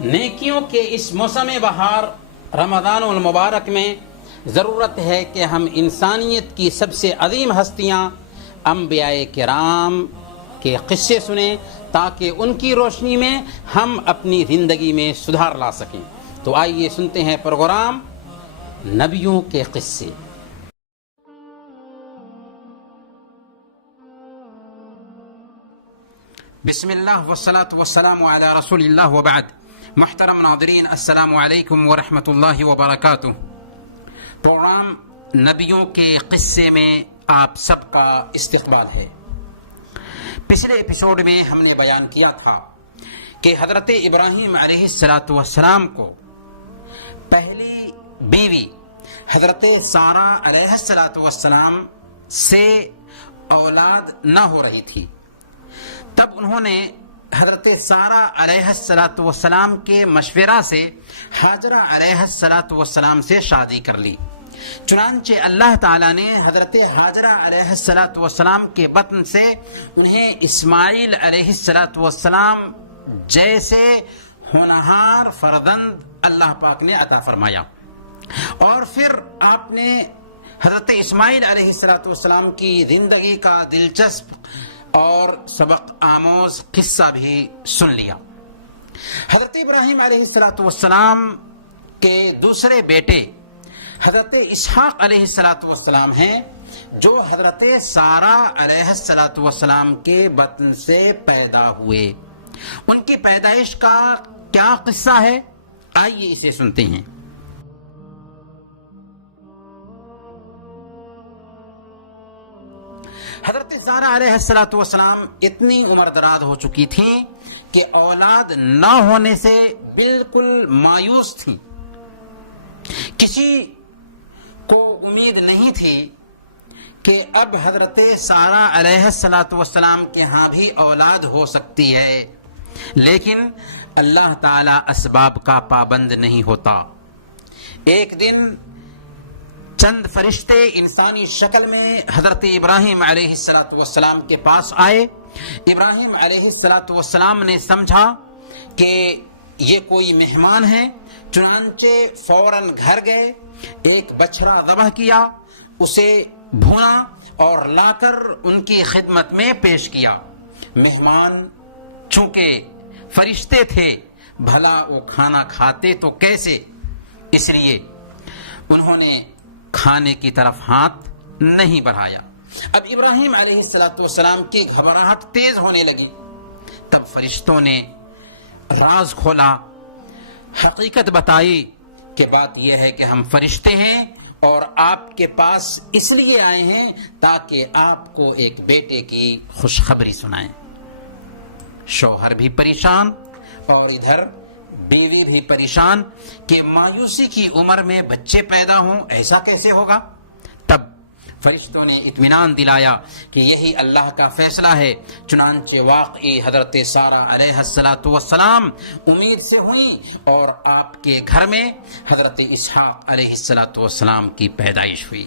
نیکیوں کے اس موسم بہار رمضان المبارک میں ضرورت ہے کہ ہم انسانیت کی سب سے عظیم ہستیاں انبیاء کرام کے قصے سنیں تاکہ ان کی روشنی میں ہم اپنی زندگی میں سدھار لا سکیں۔ تو آئیے سنتے ہیں پروگرام نبیوں کے قصے۔ بسم اللہ والصلاة والسلام علی رسول اللہ وبعد۔ محترم ناظرین، السلام علیکم ورحمۃ اللہ وبرکاتہ۔ پروگرام نبیوں کے قصے میں آپ سب کا استقبال ہے۔ پچھلے ایپیسوڈ میں ہم نے بیان کیا تھا کہ حضرت ابراہیم علیہ السلام کو پہلی بیوی حضرت سارہ علیہ السلام سے اولاد نہ ہو رہی تھی، تب انہوں نے حضرت سارہ علیہ السلام کے مشورہ سے ہاجرہ علیہ السلام سے شادی کر لی۔ چنانچہ اللہ تعالیٰ نے حضرت ہاجرہ علیہ السلام کے بطن سے انہیں اسماعیل علیہ السلام جیسے ہونہار فرزند اللہ پاک نے عطا فرمایا، اور پھر آپ نے حضرت اسماعیل علیہ السلام کی زندگی کا دلچسپ اور سبق آموز قصہ بھی سن لیا۔ حضرت ابراہیم علیہ السلام کے دوسرے بیٹے حضرت اسحاق علیہ السلام ہیں، جو حضرت سارہ علیہ السلام کے بطن سے پیدا ہوئے۔ ان کی پیدائش کا کیا قصہ ہے، آئیے اسے سنتے ہیں۔ حضرت سارہ علیہ السلام اتنی عمر دراز ہو چکی تھی کہ اولاد نہ ہونے سے بالکل مایوس تھی۔ کسی کو امید نہیں تھی کہ اب حضرت سارہ علیہ السلام کے ہاں بھی اولاد ہو سکتی ہے، لیکن اللہ تعالی اسباب کا پابند نہیں ہوتا۔ ایک دن چند فرشتے انسانی شکل میں حضرت ابراہیم علیہ السلام کے پاس آئے۔ ابراہیم علیہ السلام نے سمجھا کہ یہ کوئی مہمان ہے، چنانچہ فوراً گھر گئے، ایک بچھڑا ذبح کیا، اسے بھونا اور لا کر ان کی خدمت میں پیش کیا۔ مہمان چونکہ فرشتے تھے، بھلا وہ کھانا کھاتے تو کیسے، اس لیے انہوں نے کھانے کی طرف ہاتھ نہیں بڑھایا۔ اب ابراہیم علیہ السلام کی گھبراہٹ تیز ہونے لگی۔ تب فرشتوں نے راز کھولا، حقیقت بتائی کہ بات یہ ہے کہ ہم فرشتے ہیں اور آپ کے پاس اس لیے آئے ہیں تاکہ آپ کو ایک بیٹے کی خوشخبری سنائیں۔ شوہر بھی پریشان اور ادھر بیوی بھی پریشان کہ مایوسی کی عمر میں بچے پیدا ہوں، ایسا کیسے ہوگا؟ تب فرشتوں نے اطمینان دلایا کہ یہی اللہ کا فیصلہ ہے۔ چنانچہ واقعی حضرت سارہ علیہ السلام امید سے ہوئیں اور آپ کے گھر میں حضرت اسحاق علیہ السلام کی پیدائش ہوئی۔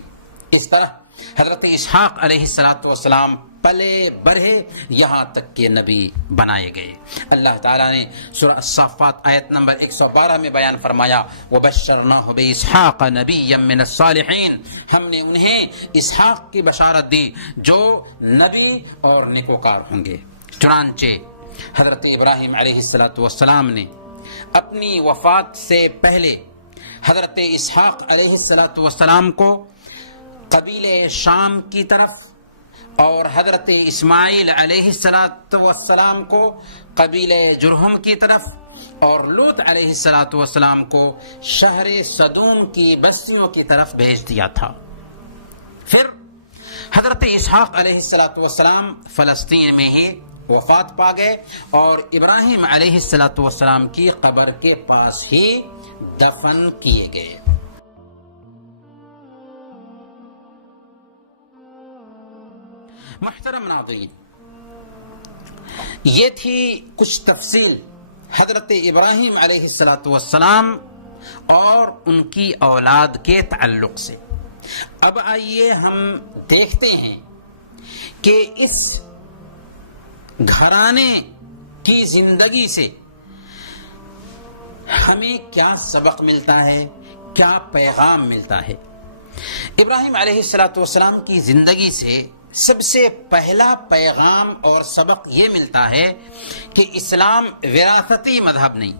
اس طرح حضرت اسحاق علیہ السلام پلے بڑھے یہاں تک کہ نبی بنائے گئے۔ اللہ تعالیٰ نے سورہ الصافات آیت نمبر 112 میں بیان فرمایا، وَبَشَّرْنَاهُ بِإِسْحَاقَ نَبِيًّا مِّنَ الصَّالِحِينَ، ہم نے انہیں اسحاق کی بشارت دی جو نبی اور نیکوکار ہوں گے۔ چنانچہ حضرت ابراہیم علیہ السلام نے اپنی وفات سے پہلے حضرت اسحاق علیہ السلام کو قبیلے شام کی طرف اور حضرت اسماعیل علیہ السلام کو قبیلہ جرہم کی طرف اور لوط علیہ السلام کو شہر صدوم کی بستیوں کی طرف بھیج دیا تھا۔ پھر حضرت اسحاق علیہ السلام فلسطین میں ہی وفات پا گئے اور ابراہیم علیہ السلام کی قبر کے پاس ہی دفن کیے گئے۔ محترم ناظرین، یہ تھی کچھ تفصیل حضرت ابراہیم علیہ السلام اور ان کی اولاد کے تعلق سے۔ اب آئیے ہم دیکھتے ہیں کہ اس گھرانے کی زندگی سے ہمیں کیا سبق ملتا ہے، کیا پیغام ملتا ہے؟ ابراہیم علیہ السلام کی زندگی سے سب سے پہلا پیغام اور سبق یہ ملتا ہے کہ اسلام وراثتی مذہب نہیں۔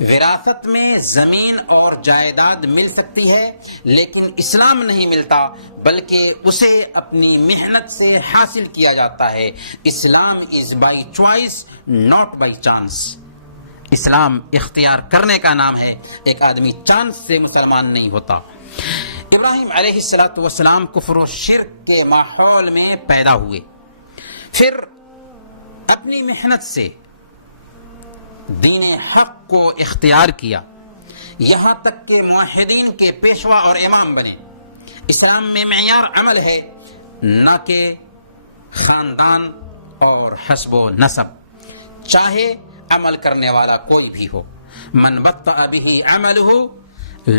وراثت میں زمین اور جائیداد مل سکتی ہے، لیکن اسلام نہیں ملتا، بلکہ اسے اپنی محنت سے حاصل کیا جاتا ہے۔ Islam is by choice not by chance. اسلام اختیار کرنے کا نام ہے، ایک آدمی چانس سے مسلمان نہیں ہوتا۔ ابراہیم علیہ السلام کفر و شرک کے ماحول میں پیدا ہوئے، پھر اپنی محنت سے دین حق کو اختیار کیا، یہاں تک کہ موحدین کے پیشوا اور امام بنے۔ اسلام میں معیار عمل ہے، نہ کہ خاندان اور حسب و نسب، چاہے عمل کرنے والا کوئی بھی ہو۔ من بطأ به عمله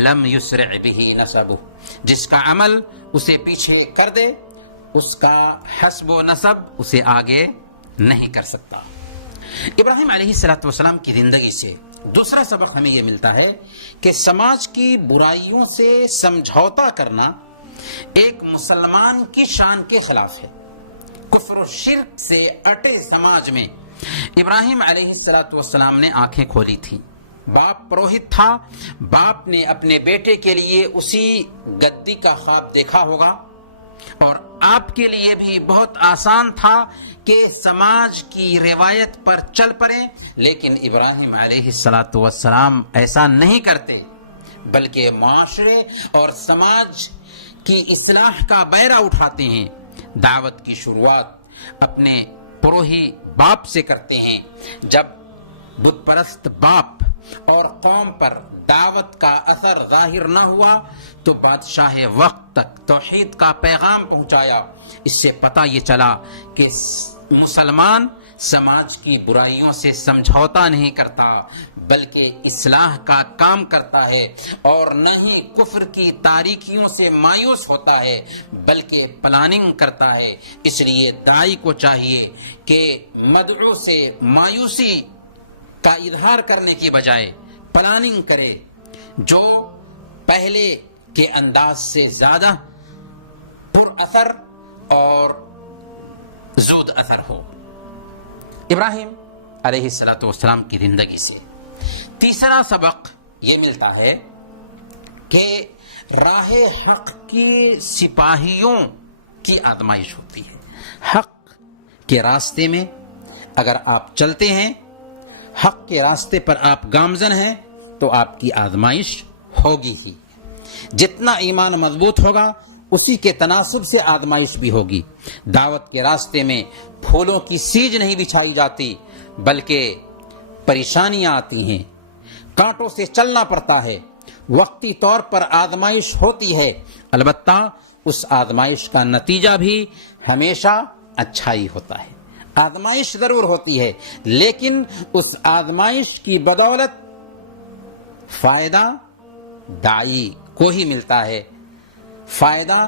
لم يسرع به نسبه، جس کا عمل اسے پیچھے کر دے اس کا حسب و نسب اسے آگے نہیں کر سکتا۔ ابراہیم علیہ السلام کی زندگی سے دوسرا سبق ہمیں یہ ملتا ہے کہ سماج کی برائیوں سے سمجھوتا کرنا ایک مسلمان کی شان کے خلاف ہے۔ کفر و شرک سے اٹے سماج میں ابراہیم علیہ السلام نے آنکھیں کھولی تھیں۔ باپ پروہت تھا، باپ نے اپنے بیٹے کے لیے اسی گدی کا خواب دیکھا ہوگا، اور آپ کے لیے بھی بہت آسان تھا کہ سماج کی روایت پر چل پڑے، لیکن ابراہیم علیہ السلام ایسا نہیں کرتے، بلکہ معاشرے اور سماج کی اصلاح کا بیڑا اٹھاتے ہیں۔ دعوت کی شروعات اپنے پروہی باپ سے کرتے ہیں۔ جب بت پرست باپ اور قوم پر دعوت کا اثر ظاہر نہ ہوا تو بادشاہ وقت تک توحید کا پیغام پہنچایا۔ اس سے پتہ یہ چلا کہ مسلمان سماج کی برائیوں سے سمجھوتا نہیں کرتا، بلکہ اصلاح کا کام کرتا ہے، اور نہ ہی کفر کی تاریکیوں سے مایوس ہوتا ہے بلکہ پلاننگ کرتا ہے۔ اس لیے داعی کو چاہیے کہ مدعو سے مایوسی کا اظہار کرنے کی بجائے پلاننگ کرے، جو پہلے کے انداز سے زیادہ پر اثر اور زود اثر ہو۔ ابراہیم علیہ السلام کی زندگی سے تیسرا سبق یہ ملتا ہے کہ راہ حق کی سپاہیوں کی آزمائش ہوتی ہے۔ حق کے راستے میں اگر آپ چلتے ہیں، حق کے راستے پر آپ گامزن ہیں، تو آپ کی آزمائش ہوگی ہی۔ جتنا ایمان مضبوط ہوگا اسی کے تناسب سے آزمائش بھی ہوگی۔ دعوت کے راستے میں پھولوں کی سیج نہیں بچھائی جاتی، بلکہ پریشانیاں آتی ہیں، کانٹوں سے چلنا پڑتا ہے، وقتی طور پر آزمائش ہوتی ہے، البتہ اس آزمائش کا نتیجہ بھی ہمیشہ اچھا ہی ہوتا ہے۔ آزمائش ضرور ہوتی ہے، لیکن اس آزمائش کی بدولت فائدہ داعی کو ہی ملتا ہے، فائدہ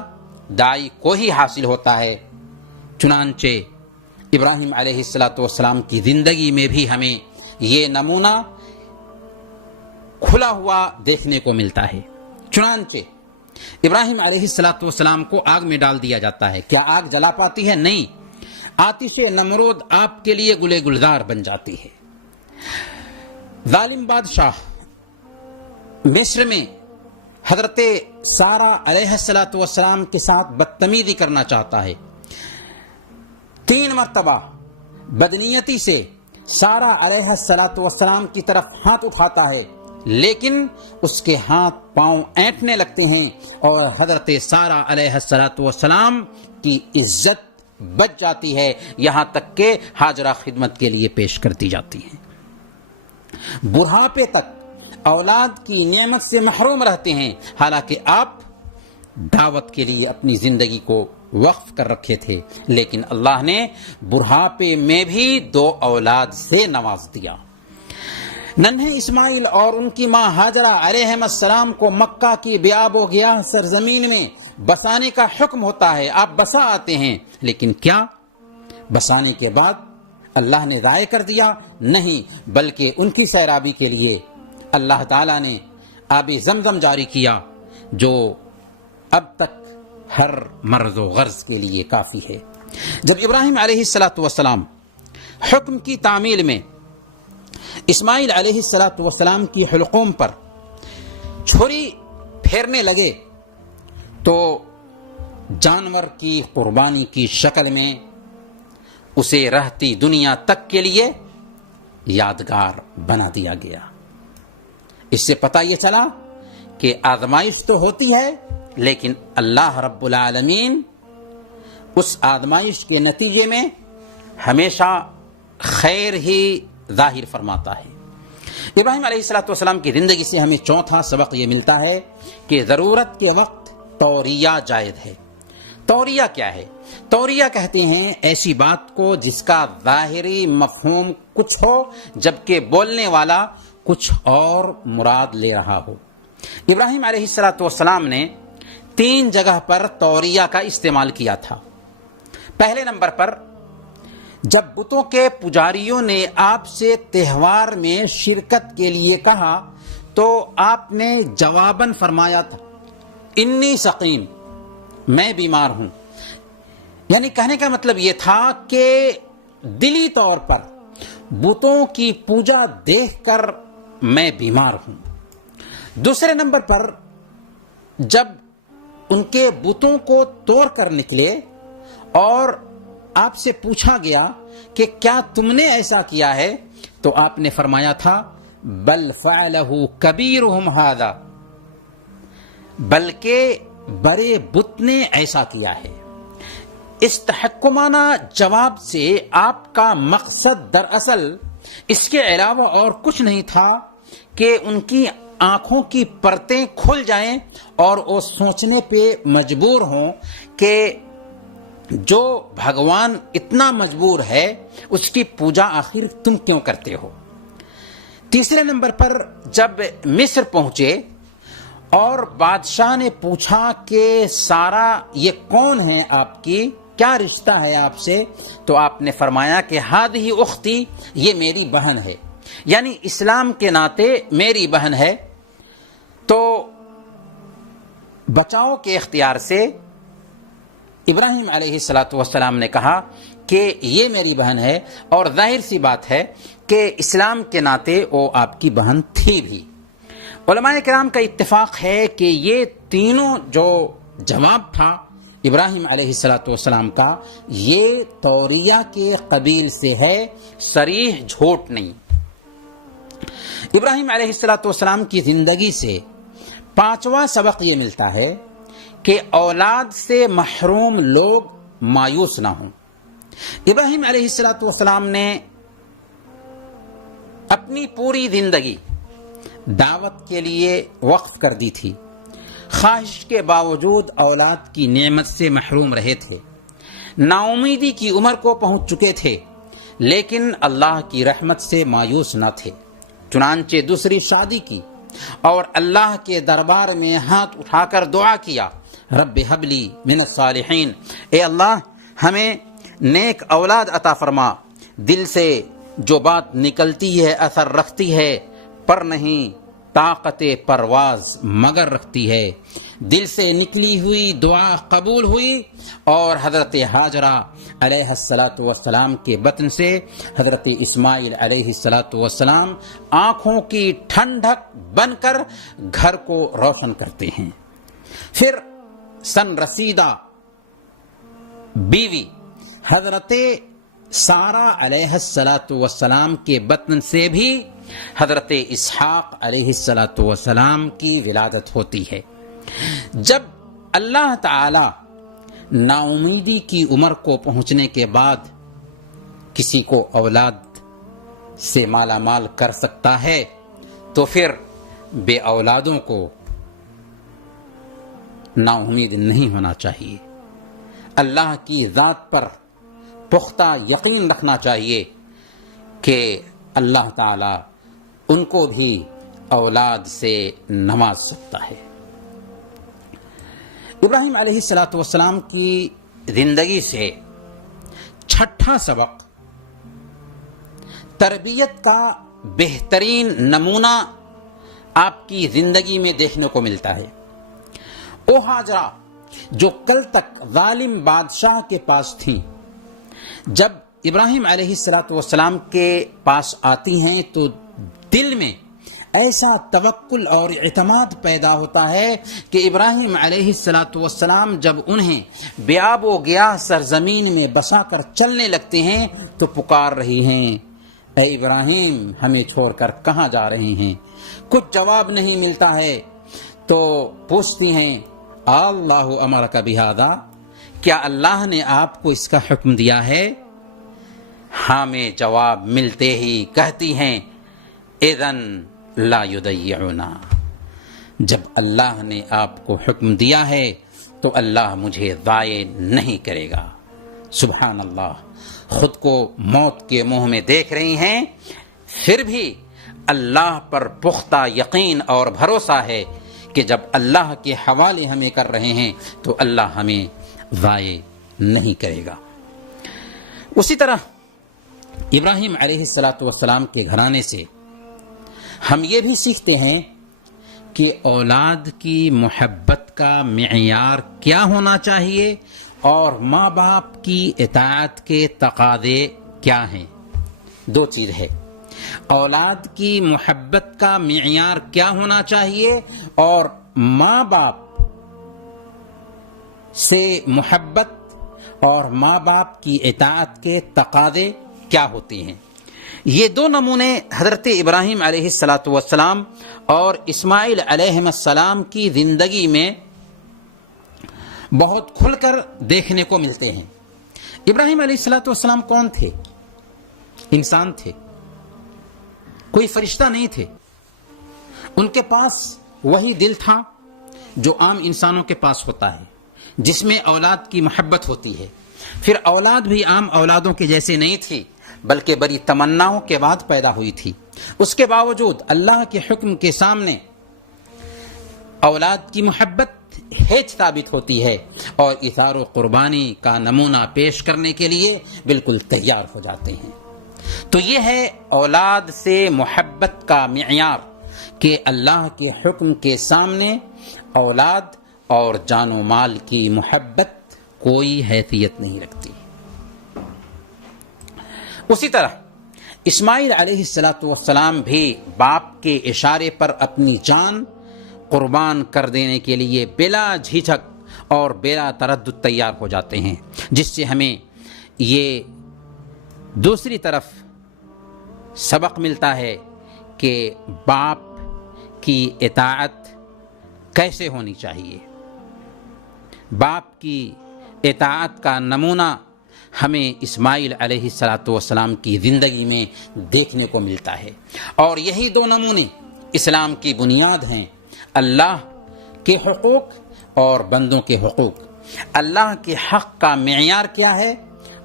داعی کو ہی حاصل ہوتا ہے۔ چنانچہ ابراہیم علیہ السلام کی زندگی میں بھی ہمیں یہ نمونہ کھلا ہوا دیکھنے کو ملتا ہے۔ چنانچہ ابراہیم علیہ السلام کو آگ میں ڈال دیا جاتا ہے۔ کیا آگ جلا پاتی ہے؟ نہیں، آتش نمرود آپ کے لیے گلے گلزار بن جاتی ہے۔ ظالم بادشاہ مصر میں حضرت سارہ علیہ السلام کے ساتھ بدتمیزی کرنا چاہتا ہے۔ 3 مرتبہ بدنیتی سے سارہ علیہ السلام کی طرف ہاتھ اٹھاتا ہے، لیکن اس کے ہاتھ پاؤں اینٹنے لگتے ہیں اور حضرت سارہ علیہ السلام کی عزت بچ جاتی ہے، یہاں تک کہ ہاجرہ خدمت کے لیے پیش کرتی جاتی ہیں۔ بڑھاپے تک اولاد کی نعمت سے محروم رہتے ہیں، حالانکہ آپ دعوت کے لیے اپنی زندگی کو وقف کر رکھے تھے، لیکن اللہ نے بڑھاپے میں بھی 2 اولاد سے نواز دیا۔ ننھے اسماعیل اور ان کی ماں ہاجرہ علیہ السلام کو مکہ کی بیاب و گیاہ سرزمین میں بسانے کا حکم ہوتا ہے۔ آپ بسا آتے ہیں، لیکن کیا بسانے کے بعد اللہ نے ضائع کر دیا؟ نہیں، بلکہ ان کی سیرابی کے لیے اللہ تعالیٰ نے آب زمزم جاری کیا جو اب تک ہر مرض و غرض کے لیے کافی ہے۔ جب ابراہیم علیہ السلام حکم کی تعمیل میں اسماعیل علیہ السلام کی حلقوم پر چھری پھیرنے لگے تو جانور کی قربانی کی شکل میں اسے رہتی دنیا تک کے لیے یادگار بنا دیا گیا۔ اس سے پتہ یہ چلا کہ آزمائش تو ہوتی ہے، لیکن اللہ رب العالمین اس آزمائش کے نتیجے میں ہمیشہ خیر ہی ظاہر فرماتا ہے۔ ابراہیم علیہ السلام کی زندگی سے ہمیں چوتھا سبق یہ ملتا ہے کہ ضرورت کے وقت توریہ جائز ہے۔ توریہ کیا ہے؟ توریہ کہتے ہیں ایسی بات کو جس کا ظاہری مفہوم کچھ ہو جبکہ بولنے والا کچھ اور مراد لے رہا ہو۔ ابراہیم علیہ السلام نے 3 جگہ پر توریہ کا استعمال کیا تھا۔ پہلے نمبر پر جب بتوں کے پجاریوں نے آپ سے تہوار میں شرکت کے لیے کہا تو آپ نے جواباً فرمایا تھا انی سقیم، میں بیمار ہوں۔ یعنی کہنے کا مطلب یہ تھا کہ دلی طور پر بتوں کی پوجا دیکھ کر میں بیمار ہوں۔ دوسرے نمبر پر جب ان کے بتوں کو توڑ کر نکلے اور آپ سے پوچھا گیا کہ کیا تم نے ایسا کیا ہے تو آپ نے فرمایا تھا بل فعلہ کبیرہم ھذا، بلکہ بڑے بت نے ایسا کیا ہے۔ اس تحکمانہ جواب سے آپ کا مقصد دراصل اس کے علاوہ اور کچھ نہیں تھا کہ ان کی آنکھوں کی پرتیں کھل جائیں اور وہ سوچنے پہ مجبور ہوں کہ جو بھگوان اتنا مجبور ہے اس کی پوجا آخر تم کیوں کرتے ہو۔ تیسرے نمبر پر جب مصر پہنچے اور بادشاہ نے پوچھا کہ سارا یہ کون ہے، آپ کی کیا رشتہ ہے آپ سے، تو آپ نے فرمایا کہ ہذہ اختی، یہ میری بہن ہے، یعنی اسلام کے ناطے میری بہن ہے۔ تو بچاؤ کے اختیار سے ابراہیم علیہ السلام نے کہا کہ یہ میری بہن ہے، اور ظاہر سی بات ہے کہ اسلام کے ناطے وہ آپ کی بہن تھی بھی۔ علماء کرام کا اتفاق ہے کہ یہ تینوں جو جواب تھا ابراہیم علیہ السلام کا، یہ توریہ کے قبیل سے ہے، صریح جھوٹ نہیں۔ ابراہیم علیہ السلام کی زندگی سے 5واں سبق یہ ملتا ہے کہ اولاد سے محروم لوگ مایوس نہ ہوں۔ ابراہیم علیہ السلام نے اپنی پوری زندگی دعوت کے لیے وقف کر دی تھی، خواہش کے باوجود اولاد کی نعمت سے محروم رہے تھے، نا امیدی کی عمر کو پہنچ چکے تھے، لیکن اللہ کی رحمت سے مایوس نہ تھے، چنانچہ دوسری شادی کی اور اللہ کے دربار میں ہاتھ اٹھا کر دعا کیا، رب ہب لی من الصالحین، اے اللہ ہمیں نیک اولاد عطا فرما۔ دل سے جو بات نکلتی ہے اثر رکھتی ہے، پر نہیں طاقت پرواز مگر رکھتی ہے۔ دل سے نکلی ہوئی دعا قبول ہوئی اور حضرت ہاجرہ علیہ السلام کے بطن سے حضرت اسماعیل علیہ السلام آنکھوں کی ٹھنڈک بن کر گھر کو روشن کرتے ہیں۔ پھر سن رسیدہ بیوی حضرت سارہ علیہ السلام کے بطن سے بھی حضرت اسحاق علیہ السلام کی ولادت ہوتی ہے۔ جب اللہ تعالی نا امیدی کی عمر کو پہنچنے کے بعد کسی کو اولاد سے مالا مال کر سکتا ہے تو پھر بے اولادوں کو نا امید نہیں ہونا چاہیے، اللہ کی ذات پر پختہ یقین رکھنا چاہیے کہ اللہ تعالی ان کو بھی اولاد سے نواز سکتا ہے۔ ابراہیم علیہ السلام کی زندگی سے 6واں سبق تربیت کا بہترین نمونہ آپ کی زندگی میں دیکھنے کو ملتا ہے۔ او ہاجرہ جو کل تک ظالم بادشاہ کے پاس تھی، جب ابراہیم علیہ السلام کے پاس آتی ہیں تو دل میں ایسا توکل اور اعتماد پیدا ہوتا ہے کہ ابراہیم علیہ السلام جب انہیں بے آب و گیا سرزمین میں بسا کر چلنے لگتے ہیں تو پکار رہی ہیں، اے ابراہیم ہمیں چھوڑ کر کہاں جا رہے ہیں؟ کچھ جواب نہیں ملتا ہے تو پوچھتی ہیں، اللہ امرک بہذا، کیا اللہ نے آپ کو اس کا حکم دیا ہے؟ ہاں میں جواب ملتے ہی کہتی ہیں، اذن لا یضیعنا، جب اللہ نے آپ کو حکم دیا ہے تو اللہ مجھے ضائع نہیں کرے گا۔ سبحان اللہ، خود کو موت کے منہ میں دیکھ رہی ہیں، پھر بھی اللہ پر پختہ یقین اور بھروسہ ہے کہ جب اللہ کے حوالے ہمیں کر رہے ہیں تو اللہ ہمیں ضائع نہیں کرے گا۔ اسی طرح ابراہیم علیہ السلام کے گھرانے سے ہم یہ بھی سیکھتے ہیں کہ اولاد کی محبت کا معیار کیا ہونا چاہیے اور ماں باپ کی اطاعت کے تقاضے کیا ہیں۔ دو چیز ہے، اولاد کی محبت کا معیار کیا ہونا چاہیے اور ماں باپ سے محبت اور ماں باپ کی اطاعت کے تقاضے کیا ہوتے ہیں۔ یہ دو نمونے حضرت ابراہیم علیہ السلام اور اسماعیل علیہ السلام کی زندگی میں بہت کھل کر دیکھنے کو ملتے ہیں۔ ابراہیم علیہ السلام کون تھے؟ انسان تھے، کوئی فرشتہ نہیں تھے۔ ان کے پاس وہی دل تھا جو عام انسانوں کے پاس ہوتا ہے، جس میں اولاد کی محبت ہوتی ہے۔ پھر اولاد بھی عام اولادوں کے جیسے نہیں تھی، بلکہ بڑی تمناؤں کے بعد پیدا ہوئی تھی۔ اس کے باوجود اللہ کے حکم کے سامنے اولاد کی محبت ہیچ ثابت ہوتی ہے اور اثار و قربانی کا نمونہ پیش کرنے کے لیے بالکل تیار ہو جاتے ہیں۔ تو یہ ہے اولاد سے محبت کا معیار کہ اللہ کے حکم کے سامنے اولاد اور جان و مال کی محبت کوئی حیثیت نہیں رکھتی۔ اسی طرح اسماعیل علیہ السلام بھی باپ کے اشارے پر اپنی جان قربان کر دینے کے لیے بلا جھجھک اور بلا تردد تیار ہو جاتے ہیں، جس سے ہمیں یہ دوسری طرف سبق ملتا ہے کہ باپ کی اطاعت کیسے ہونی چاہیے۔ باپ کی اطاعت کا نمونہ ہمیں اسماعیل علیہ السلام کی زندگی میں دیکھنے کو ملتا ہے، اور یہی دو نمونے اسلام کی بنیاد ہیں، اللہ کے حقوق اور بندوں کے حقوق۔ اللہ کے حق کا معیار کیا ہے؟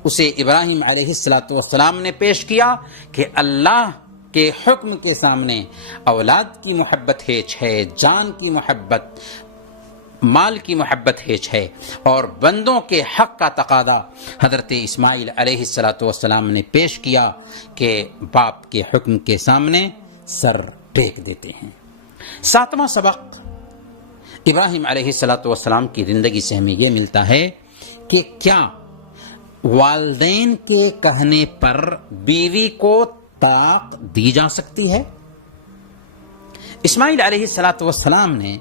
اسے ابراہیم علیہ السلام نے پیش کیا کہ اللہ کے حکم کے سامنے اولاد کی محبت ہیچ ہے، جان کی محبت، مال کی محبت ہیچ ہے، اور بندوں کے حق کا تقاضا حضرت اسماعیل علیہ السلام نے پیش کیا کہ باپ کے حکم کے سامنے سر ٹیک دیتے ہیں۔ ساتواں سبق ابراہیم علیہ السلام کی زندگی سے ہمیں یہ ملتا ہے کہ کیا والدین کے کہنے پر بیوی کو طلاق دی جا سکتی ہے؟ اسماعیل علیہ السلام نے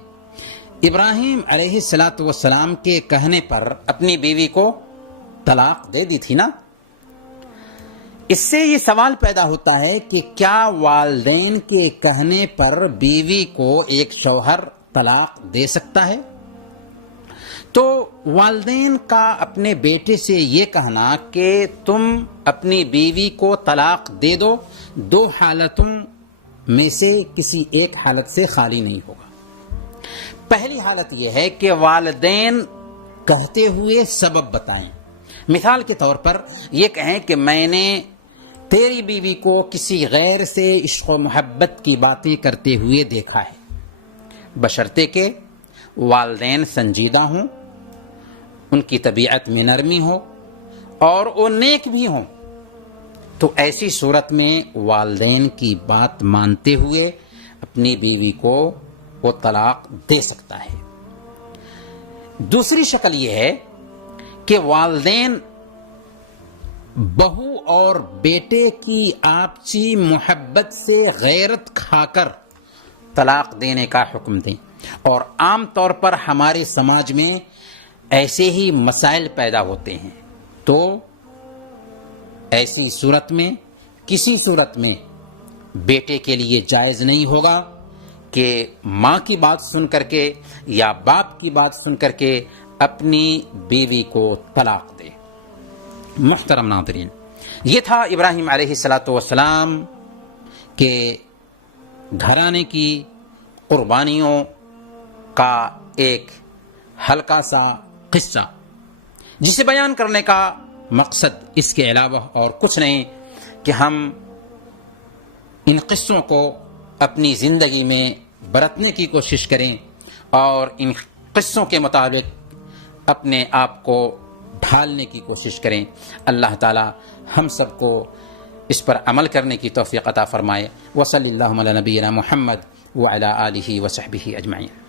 ابراہیم علیہ السلام کے کہنے پر اپنی بیوی کو طلاق دے دی تھی نا۔ اس سے یہ سوال پیدا ہوتا ہے کہ کیا والدین کے کہنے پر بیوی کو ایک شوہر طلاق دے سکتا ہے؟ تو والدین کا اپنے بیٹے سے یہ کہنا کہ تم اپنی بیوی کو طلاق دے دو، دو حالتوں میں سے کسی ایک حالت سے خالی نہیں ہوگا۔ پہلی حالت یہ ہے کہ والدین کہتے ہوئے سبب بتائیں۔ مثال کے طور پر یہ کہیں کہ میں نے تیری بیوی کو کسی غیر سے عشق و محبت کی باتیں کرتے ہوئے دیکھا ہے، بشرطے کہ والدین سنجیدہ ہوں، ان کی طبیعت میں نرمی ہو اور وہ نیک بھی ہوں، تو ایسی صورت میں والدین کی بات مانتے ہوئے اپنی بیوی کو وہ طلاق دے سکتا ہے۔ دوسری شکل یہ ہے کہ والدین بہو اور بیٹے کی آپسی محبت سے غیرت کھا کر طلاق دینے کا حکم دیں، اور عام طور پر ہمارے سماج میں ایسے ہی مسائل پیدا ہوتے ہیں، تو ایسی صورت میں کسی صورت میں بیٹے کے لیے جائز نہیں ہوگا کہ ماں کی بات سن کر کے یا باپ کی بات سن کر کے اپنی بیوی کو طلاق دے۔ محترم ناظرین، یہ تھا ابراہیم علیہ السلام کے گھرانے کی قربانیوں کا ایک ہلکا سا قصہ، جسے بیان کرنے کا مقصد اس کے علاوہ اور کچھ نہیں کہ ہم ان قصوں کو اپنی زندگی میں برتنے کی کوشش کریں اور ان قصوں کے مطابق اپنے آپ کو ڈھالنے کی کوشش کریں۔ اللہ تعالی ہم سب کو اس پر عمل کرنے کی توفیق عطا فرمائے۔ وصلی اللہ علی نبینا محمد وعلی آلہ وصحبہ اجمعین۔